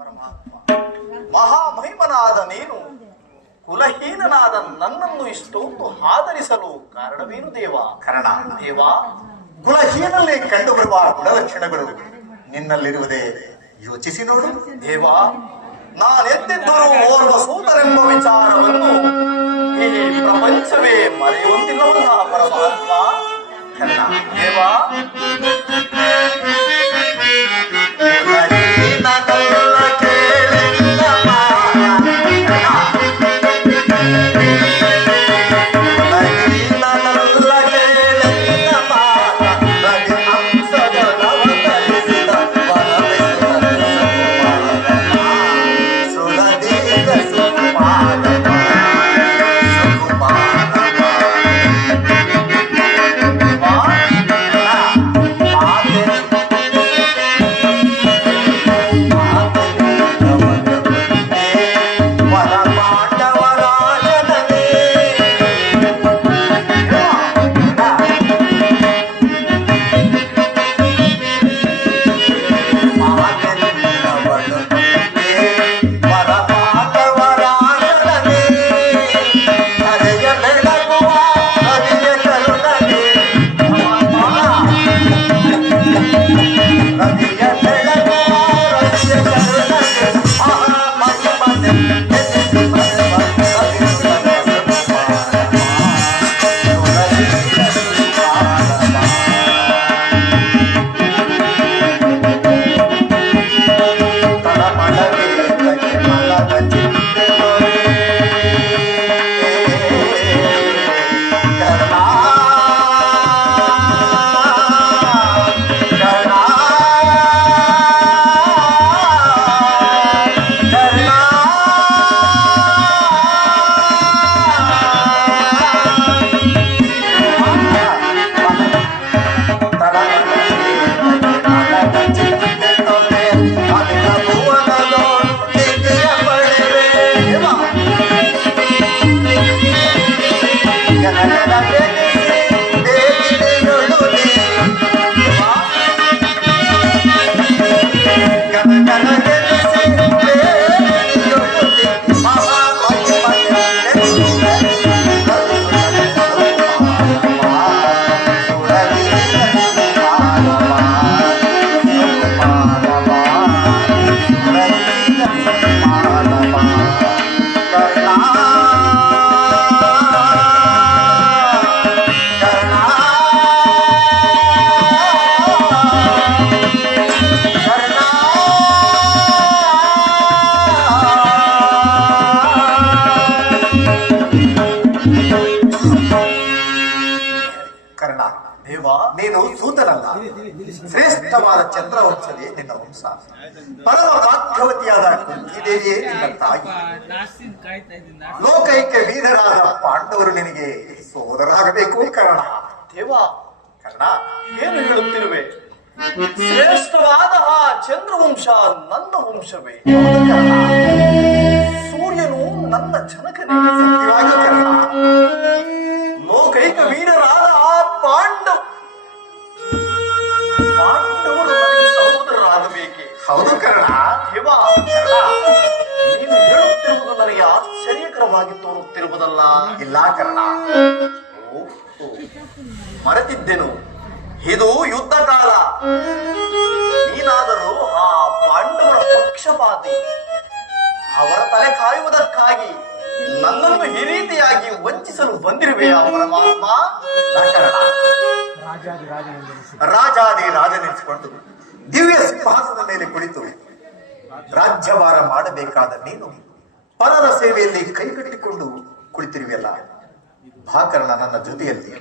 ಪರಮಾತ್ಮ. ಮಹಾಮಹಿಮನಾದ ನೀನು ಕುಲಹೀನನಾದ ನನ್ನನ್ನು ಇಷ್ಟೊಂದು ಆದರಿಸಲು ಕಾರಣವೇನು ದೇವ? ಕರ್ಣ. ದೇವ ಕುಲಹೀನಲ್ಲಿ ಕಂಡು ಬರುವ ಗುಣಲಕ್ಷಣಗಳು ನಿನ್ನಲ್ಲಿರುವುದೇ. ಯೋಚಿಸಿ ನೋಡು ದೇವ ನಾನೆದ್ದಿದ್ದರೂ ಓರ್ವ ಸೂತರೆಂಬ ವಿಚಾರವನ್ನು ಈ ಪ್ರಪಂಚವೇ ಮರೆಯುವಂತಿಲ್ಲವಲ್ಲ ಪರಮಾತ್ಮ. ಕರ್ಣ. ದೇವ ಲೋಕೈಕ್ಯ ವೀರರಾದ ಪಾಂಡವರು ನಿನಗೆ ಸೋದರಾಗಬೇಕು ಕರ್ಣ. ದೇವ ಕರ್ಣ. ಏನು ಹೇಳುತ್ತಿರುವೆ? ಶ್ರೇಷ್ಠವಾದ ಆ ಚಂದ್ರವಂಶ ನನ್ನ ವಂಶವೇ ಕರ್ಣ ಸೂರ್ಯನು ನನ್ನ ಜನಕನಿಗೆ ಸತ್ಯವಾಗಿ ಕರ್ಣ. ಲೋಕೈಕ ವೀರರಾದ ಆ ಪಾಂಡವ ಪಾಂಡವರು ನನಗೆ ಸಹೋದರರಾಗಬೇಕೆ. ಹೌದು ಕರ್ಣ. ದೇವ ನೀನು ಹೇಳುತ್ತಿರುವುದು ನನಗೆ ಆಶ್ಚರ್ಯಕರವಾಗಿ ತೋರುತ್ತಿರುವುದಲ್ಲ? ಇಲ್ಲ ಕರ್ಣ. ಮರೆತಿದ್ದೆನು. ಇದು ಯುದ್ಧ ಕಾಲ ನೀನಾದರೂ ಆ ಪಾಂಡವರ ಪಕ್ಷಪಾತಿ. ಅವರ ತಲೆ ಕಾಯುವುದಕ್ಕಾಗಿ ನನ್ನನ್ನು ಈ ರೀತಿಯಾಗಿ ವಂಚಿಸಲು ಬಂದಿರುವೆ ಅವರ ಕರ್ಣ. ರಾಜಾದಿ ರಾಜನೆನಿಸಿಕೊಂಡು ದಿವ್ಯ ಸಿಂಹಾಸದ ಮೇಲೆ ಕುಳಿತು. ರಾಜ್ಯಭಾರ ಮಾಡಬೇಕಾದ ನೀನು ಪರರ ಸೇವೆಯಲ್ಲಿ ಕೈಗಟ್ಟಿಕೊಂಡು ಕುಳಿತಿರುವೆಯಲ್ಲ ಭಾಕರ್ಣ ನನ್ನ ಜೊತೆಯಲ್ಲಿ.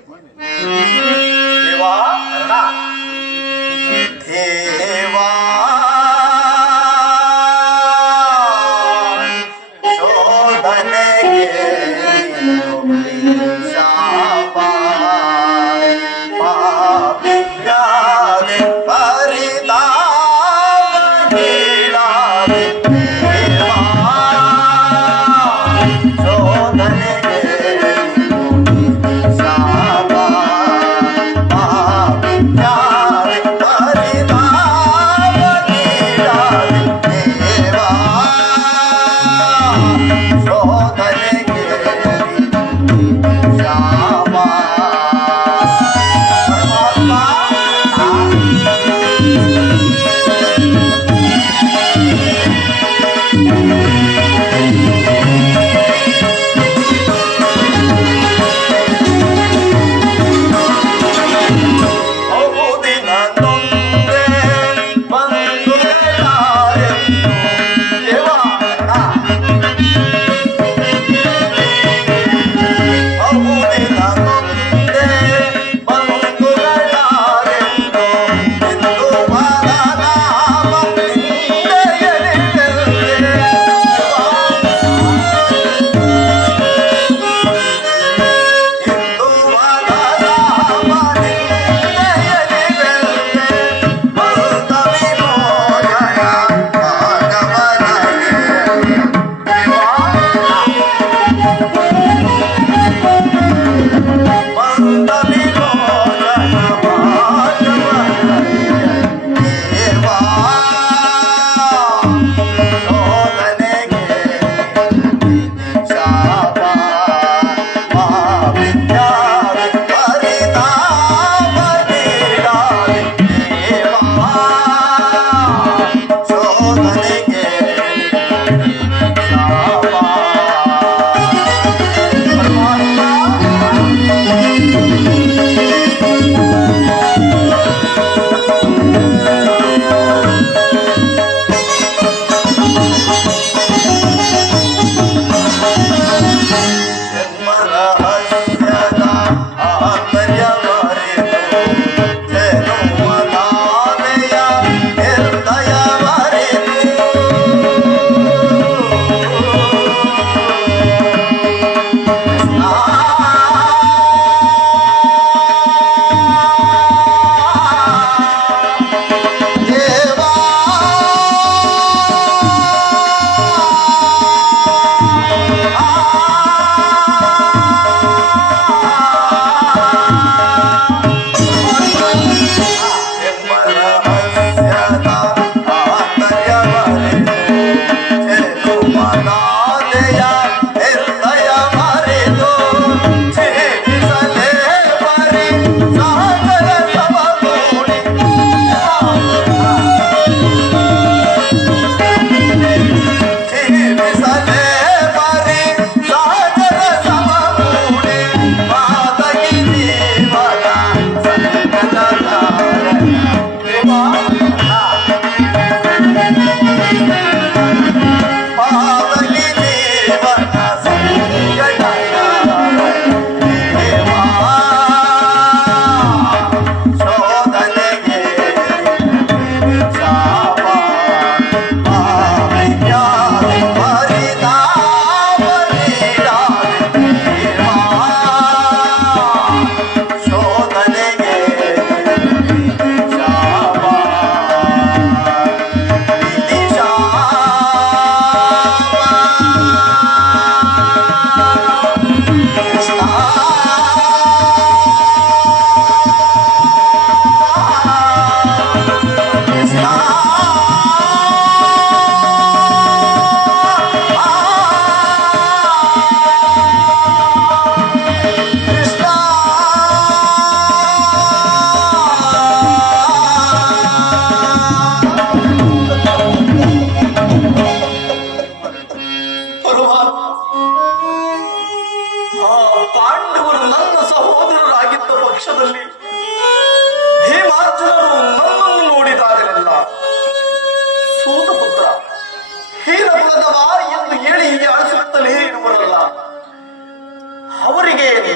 아, 아.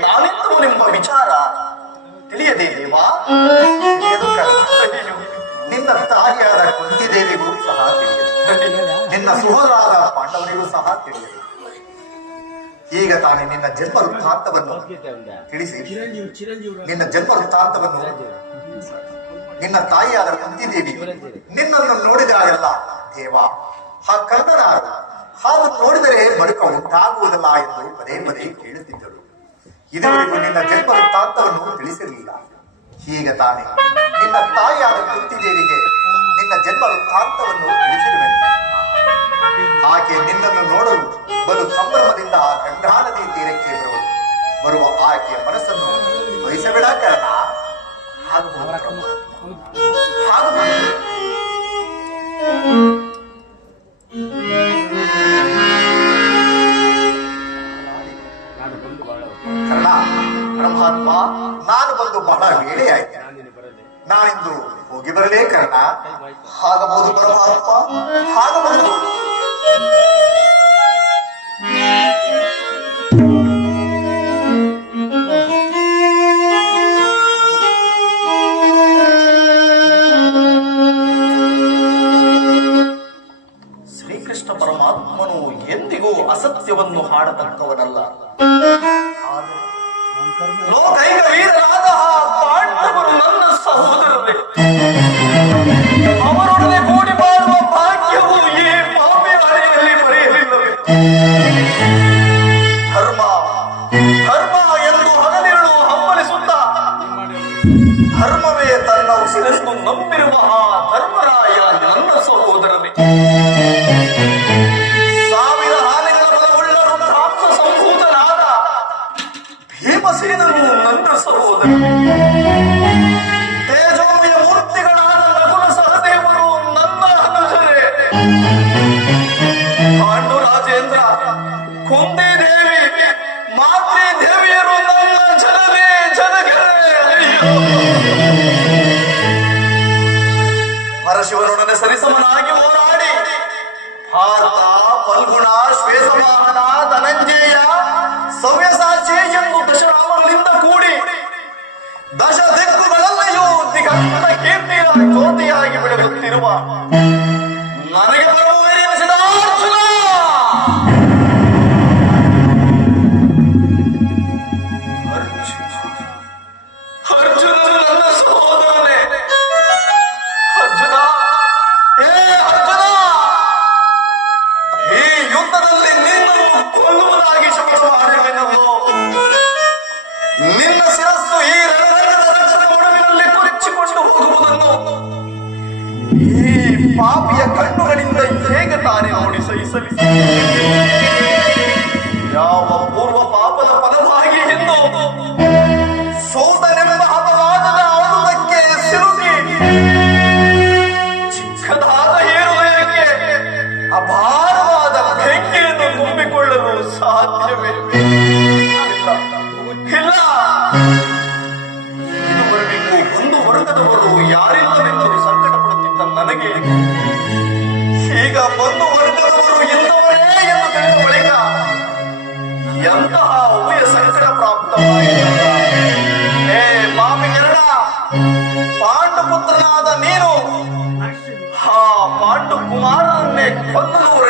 ನಾನಿದ್ದವನೆಂಬ ವಿಚಾರ ತಿಳಿಯದೇ ದೇವಾ? ನಿನ್ನ ತಾಯಿಯಾದ ಕುಂತಿದೇವಿಗೂ ಸಹ ತಿಳಿಯದು. ನಿನ್ನ ಸುಹರಾದ ಪಾಂಡವರಿಗೂ ಸಹ ತಿಳಿಯದು. ಈಗ ತಾನೇ ನಿನ್ನ ಜನ್ಮ ವೃತ್ತಾಂತವನ್ನು ತಿಳಿಸಿ. ನಿನ್ನ ಜನ್ಮ ವೃತ್ತಾಂತವನ್ನು ನಿನ್ನ ತಾಯಿಯಾದ ಕುಂತಿದೇವಿ ನಿನ್ನನ್ನು ನೋಡಿದಾಗೆಲ್ಲ ದೇವ ಆ ಕರ್ಣನಾದ ಹಾಗೆ ನೋಡಿದರೆ ಬದುಕ ಉಂಟಾಗುವುದಿಲ್ಲ ಎಂದು ಪದೇ ಪದೇ ಕೇಳುತ್ತಿದ್ದಳು. ಇದುವರೆಗೂ ನಿನ್ನ ಜನ್ಮ ವೃತ್ತಾಂತವನ್ನು ತಿಳಿಸಿರಲಿಲ್ಲ. ಈಗ ತಾನೇ, ನಿನ್ನ ತಾಯಿಯಾದ ಕುಂತಿದೇವಿಗೆ ನಿನ್ನ ಜನ್ಮ ವೃತ್ತಾಂತವನ್ನು ತಿಳಿಸಿರುವೆನು. ಆಕೆ ನಿನ್ನನ್ನು ನೋಡಲು ಬಲು ಸಂಭ್ರಮದಿಂದ ಆ ಗಂಗಾ ನದಿ ತೀರಕ್ಕೆ ಬರುವಳು. ಬರುವ ಆಕೆಯ ಮನಸ್ಸನ್ನು ವಹಿಸಬೇಡ ಕಾರಣ. ಹಾಗೂ ಹಾಗೂ ಪರಮಾತ್ಮ ನಾನು ಬಂದು ಬಹಳ ವೇಳೆ ಆಯ್ತು. ನಾನಿಂದು ಹೋಗಿ ಬರಲೇ ಕರ್ಣ. ಹಾಗಬಹುದು ಪರಮಾತ್ಮ, ಹಾಗಬಹುದು. ಶ್ರೀಕೃಷ್ಣ ಪರಮಾತ್ಮನು ಎಂದಿಗೂ ಅಸತ್ಯವನ್ನು ಹಾಡತಕ್ಕವನಲ್ಲ. ಆದರೆ ಲೋಕೈಕ ವೀರರಾದ ಪಾಂಡವರು ನನ್ನ ಸಹೋದರರೇ. ಶ್ವೇತವಾಹನ ಧನಂಜಯ ಸವ್ಯಸಾಚಿ ಎಂದು ದಶರಾಮಗಳಿಂದ ಕೂಡಿ ದಶ ದಿಕ್ಕುಗಳಲ್ಲಿಯೂ ದಿಗಂತ ಕೀರ್ತಿಯ ಜ್ಯೋತಿಯಾಗಿ ಬೆಳಗುತ್ತಿರುವ ಪಾಪಿಯ ಕಣ್ಣುಗಳಿಂದ ಹೇಗೆ ತಾನೆ ನೋಡಿ ಸಹಿಸಲಿ ಯಾವ ಪೂರ್ವ ಪಾಪದ ಪದವಾಗಿ ಎಂದು ಸೋದನೆಂಬ ಹತವಾದದ ಆರುದಕ್ಕೆ ಸಿಲುಕಿ ಚಿಕ್ಕದಾದ ಹೃದಯಕ್ಕೆ ಅಪಾರವಾದ ಬೆಂಕಿಯನ್ನು ತುಂಬಿಕೊಳ್ಳಲು ಸಾಧ್ಯವೇ? ಇಲ್ಲ. ಇದು ಬರಬೇಕು ಒಂದು ವರ್ಗದವರು ಸಂಕಟ ನನಗೆ ಈಗ ಬಂದು ವರ್ಗದವರು ಎಂದವರೇ ಎಂದು ತಿಳಿದ ಬಳಿಕ ಎಂತಹ ಉಭಯ ಸಂಕಟ ಪ್ರಾಪ್ತವಾಗಿದೆ ಹೇ ಕೆರಡ ಪಾಂಡುಪುತ್ರನಾದ ನೀನು ಆ ಪಾಂಡು ಕುಮಾರನನ್ನೇ ಕೊಂದಲು